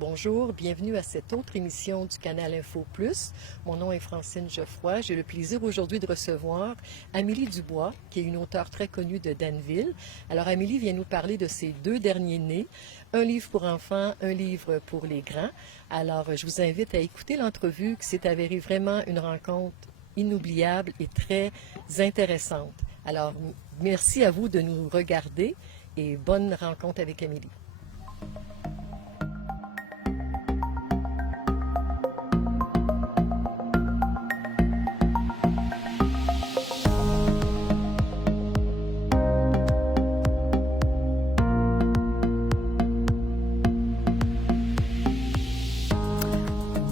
Bonjour, bienvenue à cette autre émission du canal Info Plus. Mon nom est Francine Geoffroy. J'ai le plaisir aujourd'hui de recevoir Amélie Dubois, qui est une auteure très connue de Danville. Alors, Amélie vient nous parler de ses deux derniers nés, un livre pour enfants, un livre pour les grands. Alors, je vous invite à écouter l'entrevue qui s'est avérée vraiment une rencontre inoubliable et très intéressante. Alors, merci à vous de nous regarder et bonne rencontre avec Amélie.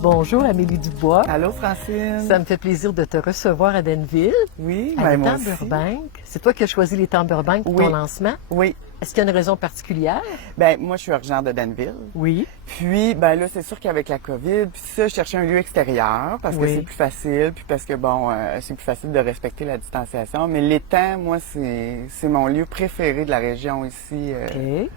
Bonjour Amélie Dubois. Allô Francine. Ça me fait plaisir de te recevoir à Danville. Oui, à moi l'étang aussi. Burbank. C'est toi qui as choisi l'étang Burbank pour ton lancement? Oui. Est-ce qu'il y a une raison particulière? Ben moi je suis originaire de Danville. Oui. Puis ben là c'est sûr qu'avec la COVID, puis ça je cherchais un lieu extérieur parce que c'est plus facile, puis parce que bon c'est plus facile de respecter la distanciation. Mais l'étang, moi c'est mon lieu préféré de la région ici. OK.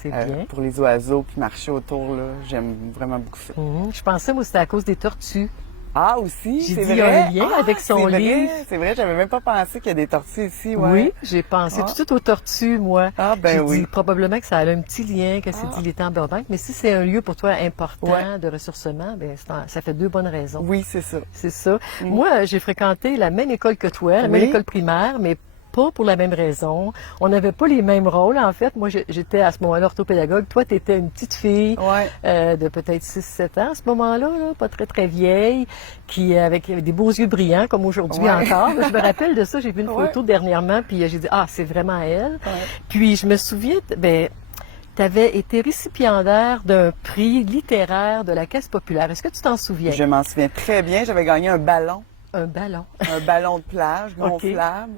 C'est bien. Pour les oiseaux puis marcher autour là, j'aime vraiment beaucoup ça. Je pensais moi c'était à cause des tortues. Ah aussi, J'ai c'est dit, vrai. il y a un lien avec son c'est livre. Vrai, c'est vrai, j'avais même pas pensé qu'il y a des tortues ici. Ouais. Oui, j'ai pensé tout de suite aux tortues, moi. Ah ben j'ai oui. dit probablement que ça a un petit lien, que c'est dit l'étang Burbank. Mais si c'est un lieu pour toi important de ressourcement, ben ça fait deux bonnes raisons. Oui, c'est ça. C'est ça. Moi, j'ai fréquenté la même école que toi, la même école primaire, mais pas pour la même raison. On n'avait pas les mêmes rôles, en fait. Moi, j'étais à ce moment-là orthopédagogue. Toi, tu étais une petite fille de peut-être 6-7 ans à ce moment-là, là, pas très, très vieille, qui avec des beaux yeux brillants, comme aujourd'hui encore. Je me rappelle de ça. J'ai vu une photo dernièrement, puis j'ai dit, c'est vraiment elle. Puis je me souviens, tu avais été récipiendaire d'un prix littéraire de la Caisse populaire. Est-ce que tu t'en souviens? Je m'en souviens très bien. J'avais gagné un ballon. Un ballon. Un ballon de plage gonflable.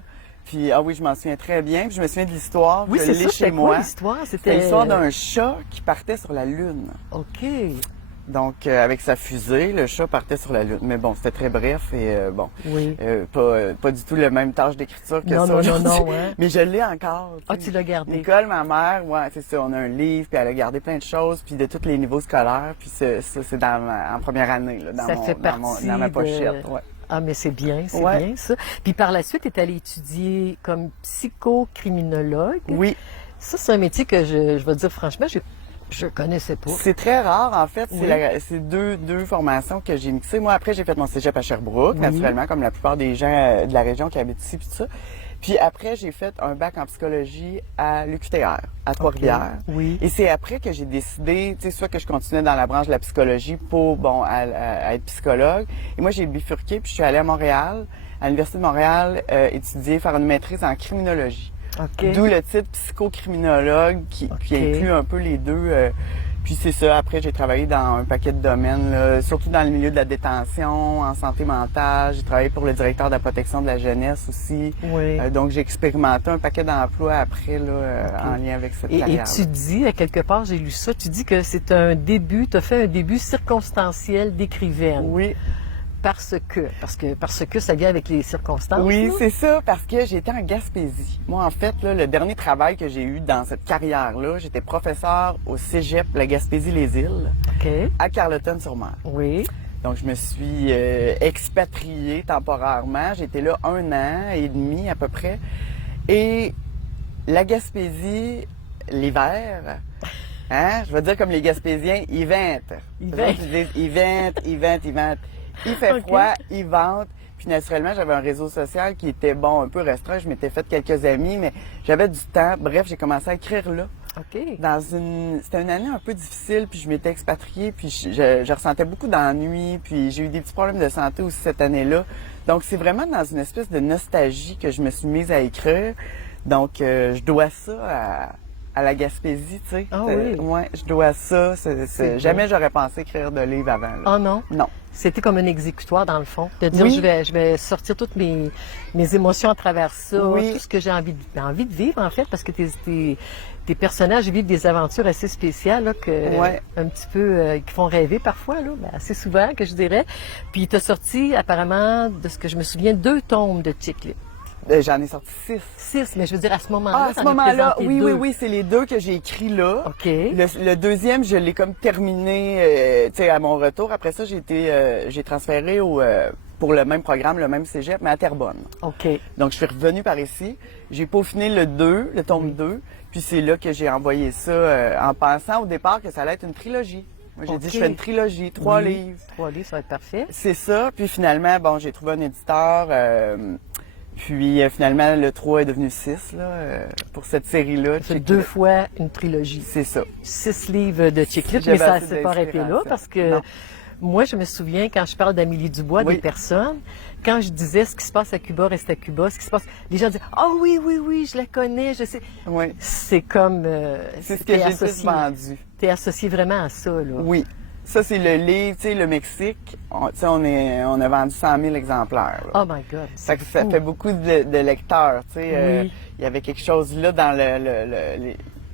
Puis, oui, je m'en souviens très bien. Puis, je me souviens de l'histoire. Oui, c'est ça. C'était quoi l'histoire? C'était l'histoire d'un chat qui partait sur la Lune. OK. Donc, avec sa fusée, le chat partait sur la Lune. Mais bon, c'était très bref et pas du tout la même tâche d'écriture que ça aujourd'hui. Non. Mais je l'ai encore. Ah, tu l'as gardé. Nicole, ma mère, c'est ça. On a un livre, puis elle a gardé plein de choses, puis de tous les niveaux scolaires. Puis ça, c'est en première année, là, dans ma pochette. Ah, mais c'est bien ça. Puis par la suite, tu es allée étudier comme psychocriminologue. Oui. Ça, c'est un métier que je vais dire franchement, je connaissais pas. C'est très rare, en fait. C'est deux formations que j'ai mixées. Moi, après, j'ai fait mon cégep à Sherbrooke, naturellement, comme la plupart des gens de la région qui habitent ici, puis tout ça. Puis après, j'ai fait un bac en psychologie à l'UQTR, à Trois-Rivières. Oui. Et c'est après que j'ai décidé, tu sais, soit que je continuais dans la branche de la psychologie pour, à être psychologue. Et moi, j'ai bifurqué, puis je suis allée à Montréal, à l'Université de Montréal, faire une maîtrise en criminologie. D'où le titre psychocriminologue qui inclut un peu les deux. Puis c'est ça, après j'ai travaillé dans un paquet de domaines, là, surtout dans le milieu de la détention, en santé mentale. J'ai travaillé pour le directeur de la protection de la jeunesse aussi. Donc j'ai expérimenté un paquet d'emplois après en lien avec cette carrière. Et tu dis, à quelque part, j'ai lu ça, tu dis que c'est un début, tu as fait un début circonstanciel d'écrivaine. Oui. Parce que ça vient avec les circonstances. Oui, c'est ça, parce que j'étais en Gaspésie. Moi, en fait, là, le dernier travail que j'ai eu dans cette carrière-là, j'étais professeur au Cégep La Gaspésie-les-Îles, à Carleton-sur-Mer. Oui. Donc, je me suis expatriée temporairement. J'étais là 1 an et demi à peu près. Et la Gaspésie, l'hiver, je vais dire comme les Gaspésiens, ils ventent. Ils ventent. Il fait froid, il vente. Puis naturellement, j'avais un réseau social qui était un peu restreint. Je m'étais fait quelques amis, mais j'avais du temps. Bref, j'ai commencé à écrire là. C'était une année un peu difficile, puis je m'étais expatriée, puis je ressentais beaucoup d'ennui, puis j'ai eu des petits problèmes de santé aussi cette année-là. Donc, c'est vraiment dans une espèce de nostalgie que je me suis mise à écrire. Donc, je dois ça à la Gaspésie, tu sais. Je dois ça. Jamais j'aurais pensé écrire de livre avant. Là. Ah non? Non. C'était comme un exécutoire, dans le fond. De dire, je vais sortir toutes mes émotions à travers ça, tout ce que j'ai envie de vivre, en fait, parce que tes personnages vivent des aventures assez spéciales, là, un petit peu, qui font rêver parfois, là, assez souvent, que je dirais. Puis tu as sorti, apparemment, de ce que je me souviens, 2 tomes de Chick Lit. J'en ai sorti 6. 6, mais je veux dire, à ce moment-là, à ce moment-là, oui, c'est les 2 que j'ai écrits là. OK. Le deuxième, je l'ai comme terminé, tu sais, à mon retour. Après ça, j'ai transféré pour le même programme, le même cégep, mais à Terrebonne. OK. Donc, je suis revenue par ici. J'ai peaufiné le tome 2, puis c'est là que j'ai envoyé ça en pensant au départ que ça allait être une trilogie. Moi, j'ai dit, je fais une trilogie, 3 livres. 3 livres, ça va être parfait. C'est ça. Puis finalement, bon, j'ai trouvé un éditeur. Puis finalement, le 3 est devenu 6 pour cette série-là. C'est 2 fois une trilogie. C'est ça. 6 livres de Chick-Lit, mais ça ne s'est pas arrêté là parce que non. Moi, je me souviens quand je parle d'Amélie Dubois, des personnes, quand je disais ce qui se passe à Cuba reste à Cuba, ce qui se passe, les gens disaient ah oui, je la connais, je sais. Oui. C'est comme c'est ce que j'ai plus vendu. T'es associé vraiment à ça, là. Oui. Ça, c'est le livre, tu sais, le Mexique. On a vendu 100 000 exemplaires. Là. Oh my God! Ça fait beaucoup de lecteurs, tu sais. Oui. Il y avait quelque chose là dans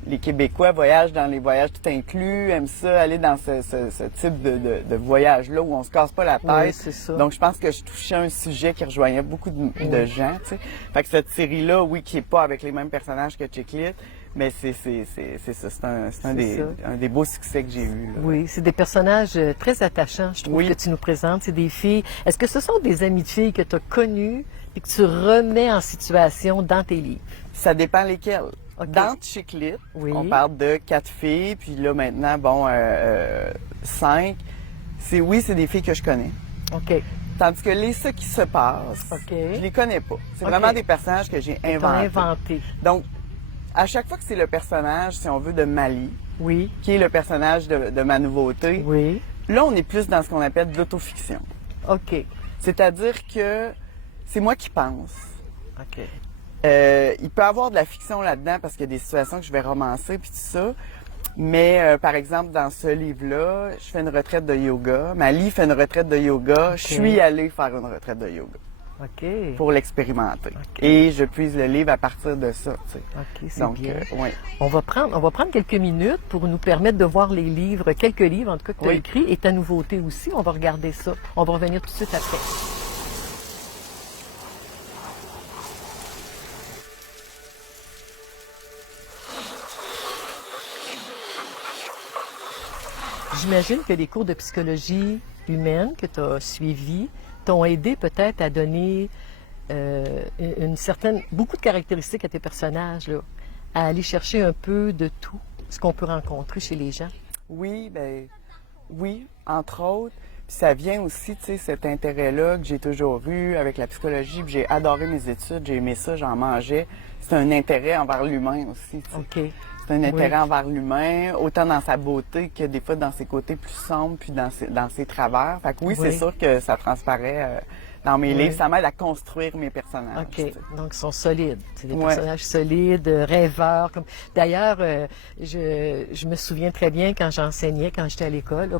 les Québécois voyagent dans les voyages tout inclus, aiment ça, aller dans ce type de voyage-là où on se casse pas la tête. Oui, c'est ça. Donc, je pense que je touchais un sujet qui rejoignait beaucoup de gens, tu sais. Fait que cette série-là, oui, qui est pas avec les mêmes personnages que Chick-Lit, mais c'est ça, c'est un des beaux succès que j'ai eu. Là. Oui, c'est des personnages très attachants, je trouve, que tu nous présentes. C'est des filles. Est-ce que ce sont des amies de filles que tu as connues et que tu remets en situation dans tes livres? Ça dépend lesquelles. Okay. Dans Chick-Lit, on parle de 4 filles, puis là maintenant, bon, 5. C'est des filles que je connais. OK. Tandis que ce qui se passe, je les connais pas. C'est vraiment des personnages que j'ai inventés. Donc, à chaque fois que c'est le personnage, si on veut, de Mali, qui est le personnage de ma nouveauté, là, on est plus dans ce qu'on appelle de l'autofiction. OK. C'est-à-dire que c'est moi qui pense. OK. Il peut y avoir de la fiction là-dedans parce qu'il y a des situations que je vais romancer puis tout ça. Mais par exemple, dans ce livre-là, je fais une retraite de yoga. Mali fait une retraite de yoga. Je suis allée faire une retraite de yoga. OK. Pour l'expérimenter. Et je puise le livre à partir de ça. Tu sais. OK, c'est donc, bien. Ouais. On va prendre quelques minutes pour nous permettre de voir les livres, quelques livres en tout cas que tu as écrits et ta nouveauté aussi. On va regarder ça. On va revenir tout de suite après. J'imagine que les cours de psychologie humaine que tu as suivis t'ont aidé peut-être à donner beaucoup de caractéristiques à tes personnages, là, à aller chercher un peu de tout ce qu'on peut rencontrer chez les gens. Oui, entre autres. Puis ça vient aussi, tu sais, cet intérêt-là que j'ai toujours eu avec la psychologie. Puis j'ai adoré mes études, j'ai aimé ça, j'en mangeais. C'est un intérêt envers l'humain aussi. Tu sais. OK. C'est un intérêt envers l'humain, autant dans sa beauté que des fois dans ses côtés plus sombres, puis dans ses travers. Fait que c'est sûr que ça transparaît dans mes livres. Ça m'aide à construire mes personnages. OK. Donc, ils sont solides. C'est des personnages solides, rêveurs. D'ailleurs, je me souviens très bien quand j'enseignais, quand j'étais à l'école.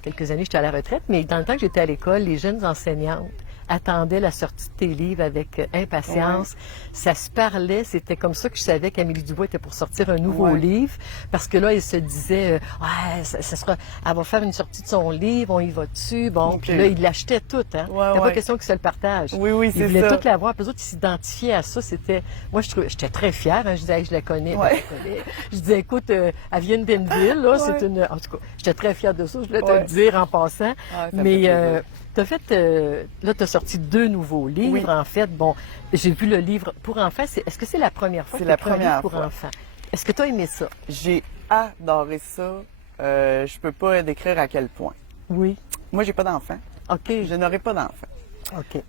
Quelques années, j'étais à la retraite, mais dans le temps que j'étais à l'école, les jeunes enseignantes attendaient la sortie de tes livres avec impatience. Ça se parlait. C'était comme ça que je savais qu'Amélie Dubois était pour sortir un nouveau livre. Parce que là, elle se disait, elle va faire une sortie de son livre, on y va dessus. Bon, puis là, ils l'achetaient tout. Hein? C'était pas question qu'ils se le partagent. Oui, c'est ça. Ils voulaient tout l'avoir. Puis les autres, ils s'identifiaient à ça. Moi, j'étais très fière. Hein? Je disais, je la connais. Je disais, écoute, elle vient de Denville. Là, en tout cas, j'étais très fière de ça. Je voulais te le dire en passant. Mais tu as fait, là, tu as sorti 2 nouveaux livres, en fait. Bon, j'ai vu le livre pour enfants. Est-ce que c'est la première fois que tu as un livre pour enfants? Est-ce que tu as aimé ça? J'ai adoré ça. Je peux pas décrire à quel point. Oui. Moi, j'ai pas d'enfants. OK. Je n'aurai pas d'enfants. OK.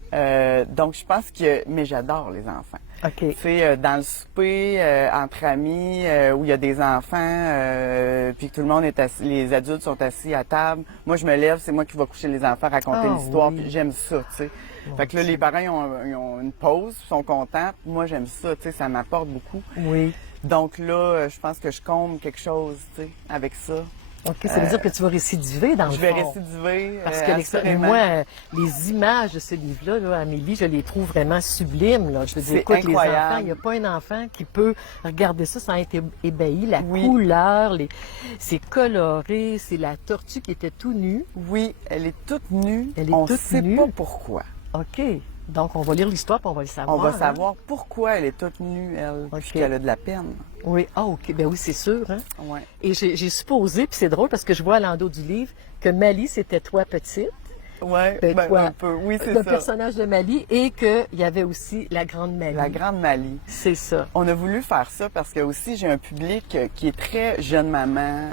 Donc, je pense que... Mais j'adore les enfants. OK. Tu sais, dans le souper, entre amis, où il y a des enfants, puis que tout le monde est assis, les adultes sont assis à table. Moi, je me lève, c'est moi qui vais coucher les enfants, raconter l'histoire, puis j'aime ça, tu sais. Fait que là, les parents, ils ont une pause, sont contents. Moi, j'aime ça, tu sais, ça m'apporte beaucoup. Oui. Donc là, je pense que je comble quelque chose, tu sais, avec ça. OK, ça veut dire que tu vas récidiver dans le fond. Je vais récidiver, parce que moi, les images de ce livre-là, là, Amélie, je les trouve vraiment sublimes. Là. Je veux dire, écoute, incroyable. Les enfants, il n'y a pas un enfant qui peut regarder ça sans être ébahi. La couleur, c'est coloré, c'est la tortue qui était tout nue. Oui, elle est toute nue. Elle est toute nue. On ne sait pas pourquoi. OK. Donc, on va lire l'histoire puis on va le savoir. On va savoir pourquoi elle est toute nue, elle, puis qu'elle a de la peine. Oui, OK. Ben oui, c'est sûr. Hein? Ouais. Et j'ai supposé, puis c'est drôle parce que je vois à l'endos du livre que Mali, c'était toi petite. Oui, un peu. Oui, c'est ça. Le personnage de Mali et qu'il y avait aussi la grande Mali. La grande Mali. C'est ça. On a voulu faire ça parce que aussi j'ai un public qui est très jeune maman.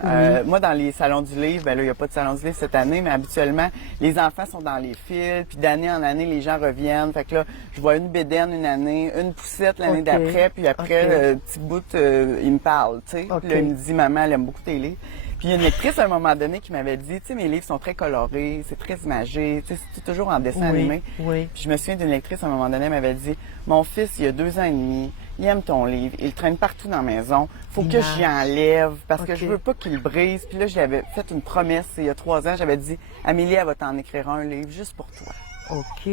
Moi, dans les salons du livre, ben là, il n'y a pas de salon du livre cette année, mais habituellement, les enfants sont dans les fils, puis d'année en année, les gens reviennent. Fait que là, je vois une bédaine une année, une poussette l'année d'après, puis après, petit bout, il me parle, tu sais. Puis là, il me dit, maman, elle aime beaucoup tes livres. Puis il y a une lectrice à un moment donné qui m'avait dit, tu sais, mes livres sont très colorés, c'est très imagé, tu sais, c'est toujours en dessin animé. Oui. Puis je me souviens d'une lectrice à un moment donné m'avait dit, mon fils, il a 2 ans et demi, il aime ton livre, il le traîne partout dans la maison, faut que j'y enlève parce que je veux pas qu'il brise. Puis là, je lui avais fait une promesse il y a 3 ans, j'avais dit, Amélie, elle va t'en écrire un livre juste pour toi. OK.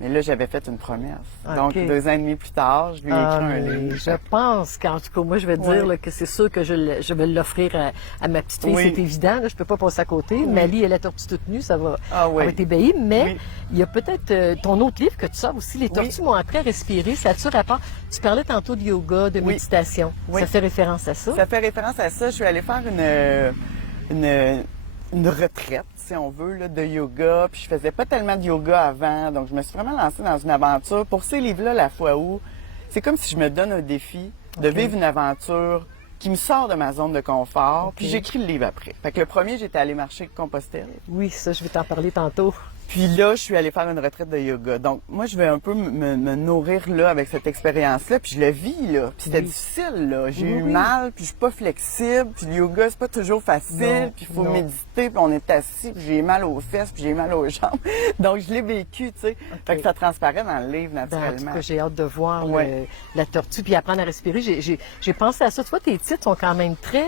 Mais là, j'avais fait une promesse. Donc, 2 ans et demi plus tard, je lui ai écrit un livre. Je pense qu'en tout cas, moi, je vais dire là, que c'est sûr que je vais l'offrir à ma petite fille. C'est évident, là, je peux pas passer à côté. Mali et la tortue toute nue, ça va, ça va être ébahie. Mais il y a peut-être ton autre livre que tu sors aussi, Les tortues m'ont appris à respirer. Ça a-tu rapport? Tu parlais tantôt de yoga, de méditation. Ça fait référence à ça? Ça fait référence à ça. Je suis allée faire une retraite, si on veut, là, de yoga. Puis je faisais pas tellement de yoga avant, donc je me suis vraiment lancée dans une aventure. Pour ces livres-là, La fois où, c'est comme si je me donne un défi de vivre une aventure qui me sort de ma zone de confort, puis j'écris le livre après. Fait que le premier, j'étais allée marcher Compostelle. Oui, ça, je vais t'en parler tantôt. Puis là, je suis allée faire une retraite de yoga. Donc, moi, je vais un peu me nourrir là avec cette expérience-là. Puis je le vis, là. Puis c'était difficile, là. J'ai eu mal, puis je suis pas flexible. Puis le yoga, c'est pas toujours facile. Puis il faut méditer, puis on est assis, puis j'ai mal aux fesses, puis j'ai mal aux jambes. Donc, je l'ai vécu, tu sais. Fait que ça transparaît dans le livre, naturellement. En tout cas, j'ai hâte de voir la tortue, puis apprendre à respirer. J'ai pensé à ça. Tu vois, tes titres sont quand même très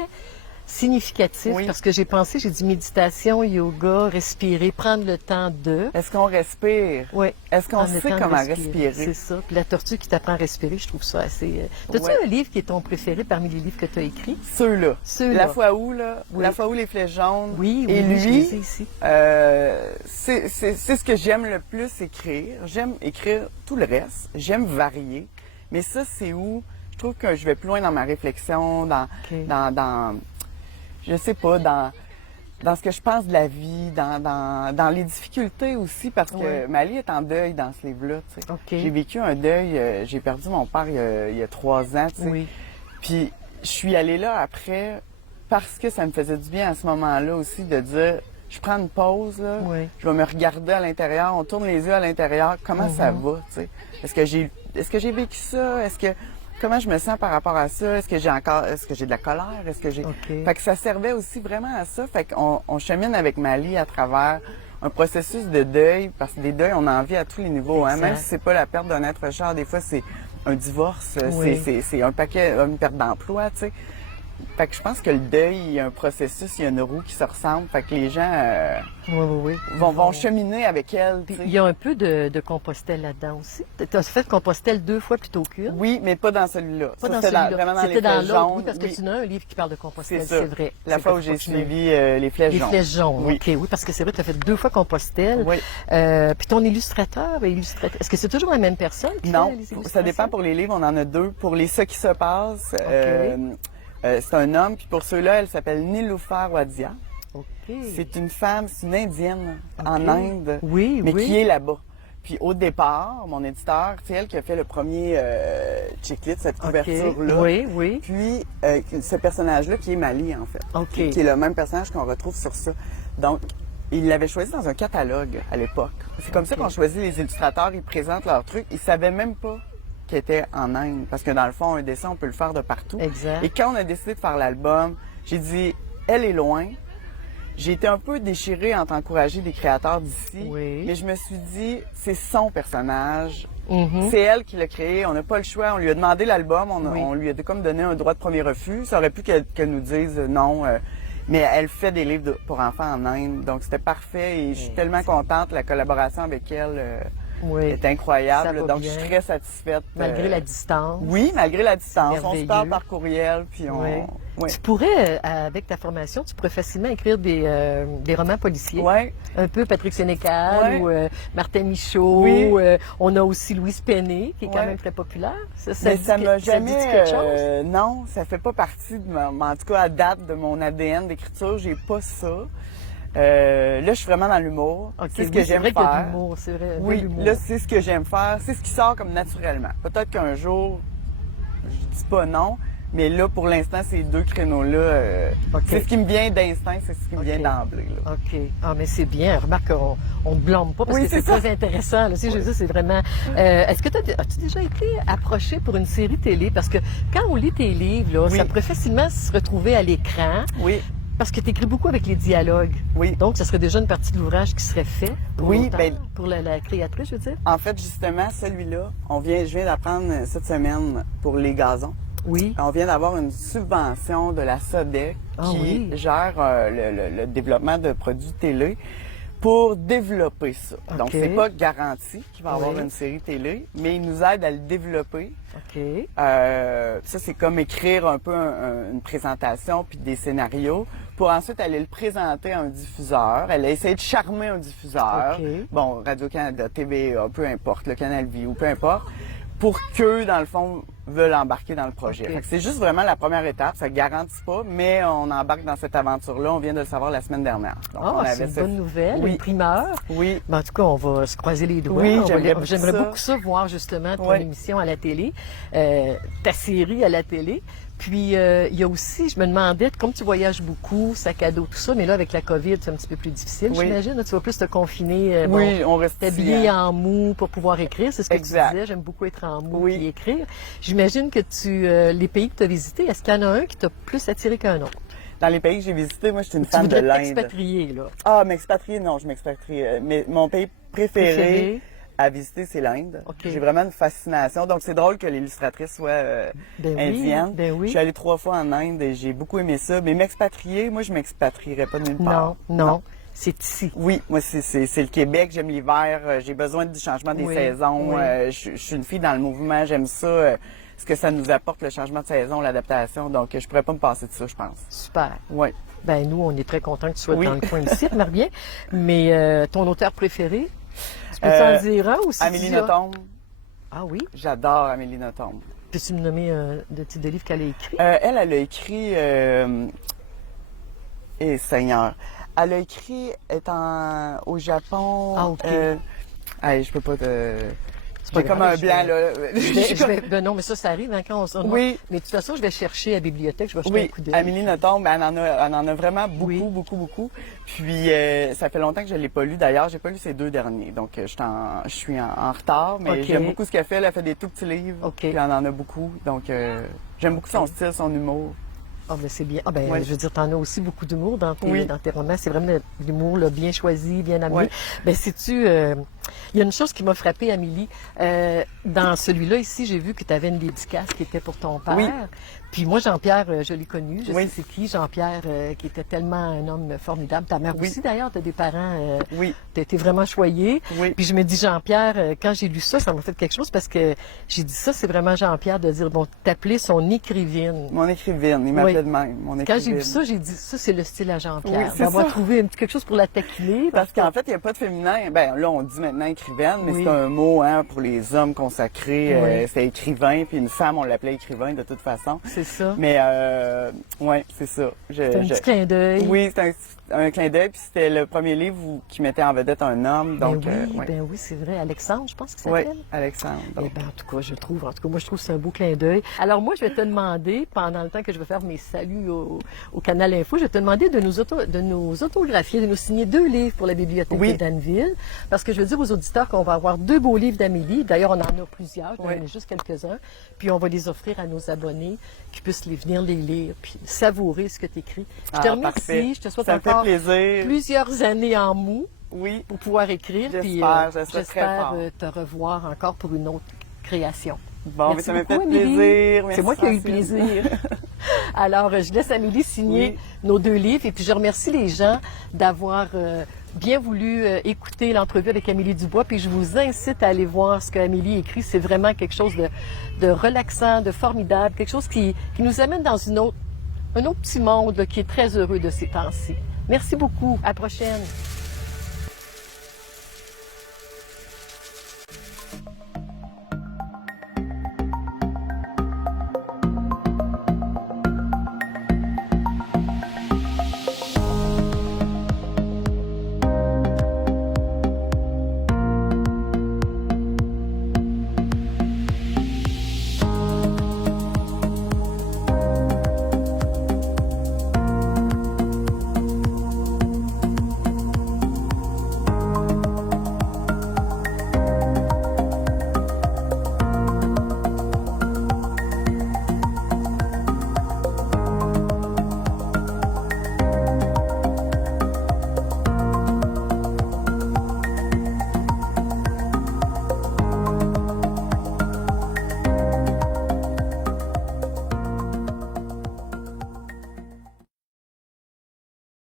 significatif parce que j'ai dit méditation, yoga, respirer, prendre le temps de. Est-ce qu'on respire? Oui. Est-ce qu'on sait comment respirer? C'est ça. Puis la tortue qui t'apprend à respirer, je trouve ça assez. T'as-tu un livre qui est ton préféré parmi les livres que tu as écrits? Ceux-là. La fois où, là. La fois où les flèches jaunes. Oui, et lui, je les ai ici. C'est ce que j'aime le plus écrire. J'aime écrire tout le reste. J'aime varier. Mais ça, c'est où je trouve que je vais plus loin dans ma réflexion, dans je sais pas, dans ce que je pense de la vie, dans les difficultés aussi, parce que Mali est en deuil dans ce livre-là. Tu sais. J'ai vécu un deuil, j'ai perdu mon père il y a 3 ans. Tu sais. Puis je suis allée là après parce que ça me faisait du bien à ce moment-là aussi de dire, je prends une pause, là, je vais me regarder à l'intérieur, on tourne les yeux à l'intérieur, comment ça va? Tu sais. Est-ce que j'ai vécu ça? Comment je me sens par rapport à ça? Est-ce que j'ai de la colère? Fait que ça servait aussi vraiment à ça. Fait qu'on chemine avec Mali à travers un processus de deuil, parce que des deuils, on en vit à tous les niveaux. Hein? Même si c'est pas la perte d'un être cher, des fois c'est un divorce, c'est un paquet, une perte d'emploi, tu sais. Fait que je pense que le deuil, il y a un processus, il y a une roue qui se ressemble. Fait que les gens vont cheminer avec elle. Il y a un peu de Compostelle là-dedans aussi. Tu as fait Compostelle 2 fois plutôt qu'une. Oui, mais pas dans celui-là. Pas dans celui-là. Vraiment dans C'était les dans flèches l'autre, jaunes. oui, parce que tu as un livre qui parle de Compostelle, c'est vrai. La fois où j'ai suivi les flèches jaunes. Les flèches jaunes, OK. Oui, parce que c'est vrai, tu as fait 2 fois Compostelle. Oui. Puis ton illustrateur, est-ce que c'est toujours la même personne qui fait les illustrations? Ça dépend pour les livres, on en a 2. Pour les Ça qui se passe, c'est un homme, puis pour ceux-là, elle s'appelle Niloufer Wadia. C'est une femme, c'est une Indienne en Inde, mais qui est là-bas. Puis au départ, mon éditeur, c'est elle qui a fait le premier check-lit, cette couverture-là. Puis ce personnage-là qui est Mali, en fait. Qui est le même personnage qu'on retrouve sur ça. Donc, il l'avait choisi dans un catalogue à l'époque. C'est comme ça qu'on choisit les illustrateurs, ils présentent leurs trucs. Ils savaient même pas qui était en Inde. Parce que dans le fond, un dessin, on peut le faire de partout. Exact. Et quand on a décidé de faire l'album, j'ai dit, elle est loin. J'ai été un peu déchirée en t'encourager des créateurs d'ici. Mais je me suis dit, c'est son personnage. C'est elle qui l'a créé. On n'a pas le choix. On lui a demandé l'album. On lui a comme donné un droit de premier refus. Ça aurait pu qu'elle nous dise non. Mais elle fait des livres pour enfants en Inde. Donc, c'était parfait. Et je suis tellement contente. La collaboration avec elle... Oui. est incroyable. Ça va Donc, bien. je suis très satisfaite. Malgré la distance. Oui, malgré la distance. On se merveilleux. parle par courriel, puis on... Oui. Oui. Tu pourrais, avec ta formation, tu pourrais facilement écrire des romans policiers. Oui. Un peu Patrick Sénécal ou Martin Michaud. Oui. On a aussi Louise Penné, qui est quand Ouais. même très populaire. Mais ça m'a dit jamais... quelque chose? non, ça fait pas partie de en tout cas, à date de mon ADN d'écriture, j'ai pas ça. Là, je suis vraiment dans l'humour. Okay, c'est ce que j'aime vrai faire. Qu'il y a de l'humour, c'est vrai. Oui, là, c'est ce que j'aime faire. C'est ce qui sort comme naturellement. Peut-être qu'un jour, je dis pas non, mais là, pour l'instant, ces deux créneaux-là, c'est ce qui me vient d'instinct, c'est ce qui me vient d'emblée. Là. OK. Ah, mais c'est bien. Remarque qu'on ne blâme pas parce Oui, que c'est très intéressant. Là. Si je veux dire, c'est vraiment... Est-ce que as-tu déjà été approché pour une série télé? Parce que quand on lit tes livres, là, ça pourrait facilement se retrouver à l'écran. Oui. Parce que tu écris beaucoup avec les dialogues. Oui. Donc, ça serait déjà une partie de l'ouvrage qui serait fait pour l'auteur, ben, pour la créatrice, je veux dire. En fait, justement, celui-là, je viens d'apprendre cette semaine pour les gazons. Oui. On vient d'avoir une subvention de la SODEC qui gère le développement de produits télé pour développer ça. Okay. Donc, c'est pas garanti qu'il va y avoir une série télé, mais ils nous aident à le développer. OK. Ça, c'est comme écrire un peu une présentation puis des scénarios pour ensuite aller le présenter à un diffuseur. Elle a essayé de charmer un diffuseur. Okay. Bon, Radio-Canada, TVA, peu importe, le Canal Vie ou peu importe, pour qu'eux, dans le fond, veulent embarquer dans le projet. Okay. C'est juste vraiment la première étape, ça ne garantit pas, mais on embarque dans cette aventure-là. On vient de le savoir la semaine dernière. Donc, c'est une bonne nouvelle, une primeur. Oui. Mais en tout cas, on va se croiser les doigts. Oui, j'aimerais beaucoup ça, voir justement ton émission à la télé, ta série à la télé. Puis, il y a aussi, je me demandais, comme tu voyages beaucoup, sac à dos, tout ça, mais là, avec la COVID, c'est un petit peu plus difficile, j'imagine. Tu vas plus te confiner, on reste t'habiller en mou pour pouvoir écrire. C'est ce que tu disais. J'aime beaucoup être en mou et écrire. J'imagine que les pays que tu as visités, est-ce qu'il y en a un qui t'a plus attiré qu'un autre? Dans les pays que j'ai visités, moi, je suis une fan de l'Inde. T'expatrier, là? Ah, m'expatrier, non, je m'expatrie. Mais mon pays préféré à visiter, c'est l'Inde. Okay. J'ai vraiment une fascination. Donc, c'est drôle que l'illustratrice soit indienne. Je suis allée 3 fois en Inde et j'ai beaucoup aimé ça. Mais m'expatrier, moi, je m'expatrierais pas nulle part. Non. C'est ici. Oui, moi, c'est le Québec. J'aime l'hiver. J'ai besoin du changement des saisons. Je suis une fille dans le mouvement. J'aime ça. Ce que ça nous apporte, le changement de saison, l'adaptation. Donc, je pourrais pas me passer de ça, je pense. Super. Oui. Ben nous, on est très contents que tu sois dans le coin ici, Marie-Bien. Mais ton auteur préféré, tu peux t'en dire un aussi? Amélie Nothomb. Ah oui? J'adore Amélie Nothomb. Peux-tu me nommer le type de livre qu'elle a écrit? Elle a écrit... Seigneur. Elle a écrit étant au Japon... Ah, OK. Je peux pas te... J'ai comme un blanc, là. Non, mais ça arrive hein, quand on... Oui. Mais de toute façon, je vais chercher à la bibliothèque, je vais jeter un coup d'œil. Amélie Nothomb, elle en a vraiment beaucoup. Puis, ça fait longtemps que je ne l'ai pas lu. D'ailleurs, j'ai pas lu ces 2 derniers. Donc, je suis en retard, mais j'aime beaucoup ce qu'elle fait. Elle a fait des tout petits livres. Puis, elle en a beaucoup. Donc, j'aime beaucoup son style, son humour. Ah, ben c'est bien. Ah, ben, je veux dire, t'en as aussi beaucoup d'humour dans tes romans. C'est vraiment de l'humour là, bien choisi, bien amené. Ben, sais-tu, il y a une chose qui m'a frappée, Amélie. Dans celui-là, ici, j'ai vu que tu avais une dédicace qui était pour ton père. Oui. Puis moi, Jean-Pierre, je l'ai connu. Je sais c'est qui, Jean-Pierre, qui était tellement un homme formidable. Ta mère aussi, d'ailleurs, t'as des parents. T'as été vraiment choyé. Puis je me dis, Jean-Pierre, quand j'ai lu ça, ça m'a fait quelque chose parce que j'ai dit ça, c'est vraiment Jean-Pierre de dire, bon, t'appeler son écrivaine. Mon écrivaine, il m'appelait de même. Mon écrivaine. Quand j'ai vu ça, j'ai dit, ça, c'est le style à Jean-Pierre. On va trouver quelque chose pour la taquiner. Parce qu'en fait, il n'y a pas de féminin. Ben là, on dit maintenant écrivaine, mais c'est un mot pour les hommes consacrés. C'est écrivain, puis une femme, on l'appelait écrivain de toute façon. C'est ça. Mais c'est ça. C'est un petit clin d'œil. Oui, c'est un clin d'œil, puis c'était le premier livre qui mettait en vedette un homme. Donc, ben oui, c'est vrai. Alexandre, je pense que ça s'appelle. Oui, Alexandre. Donc. En tout cas, moi, je trouve que c'est un beau clin d'œil. Alors, moi, je vais te demander, pendant le temps que je vais faire mes saluts au Canal Info, je vais te demander de nous autographier, de nous signer 2 livres pour la bibliothèque de Danville. Parce que je veux dire aux auditeurs qu'on va avoir 2 beaux livres d'Amélie. D'ailleurs, on en a plusieurs. J'en ai juste quelques-uns. Puis, on va les offrir à nos abonnés qui puissent venir les lire puis savourer ce que tu écris. Je te remercie. Parfait. Je te souhaite ça encore plaisir. Plusieurs années en mou pour pouvoir écrire. J'espère te revoir encore pour une autre création. Bon, Merci mais ça m'a beaucoup, fait Amélie. plaisir. C'est moi qui ai eu le plaisir. Alors, je laisse Amélie signer nos 2 livres et puis je remercie les gens d'avoir bien voulu écouter l'entrevue avec Amélie Dubois. Puis je vous incite à aller voir ce qu'Amélie écrit. C'est vraiment quelque chose de relaxant, de formidable, quelque chose qui nous amène dans un autre petit monde là, qui est très heureux de ces temps-ci. Merci beaucoup. À la prochaine.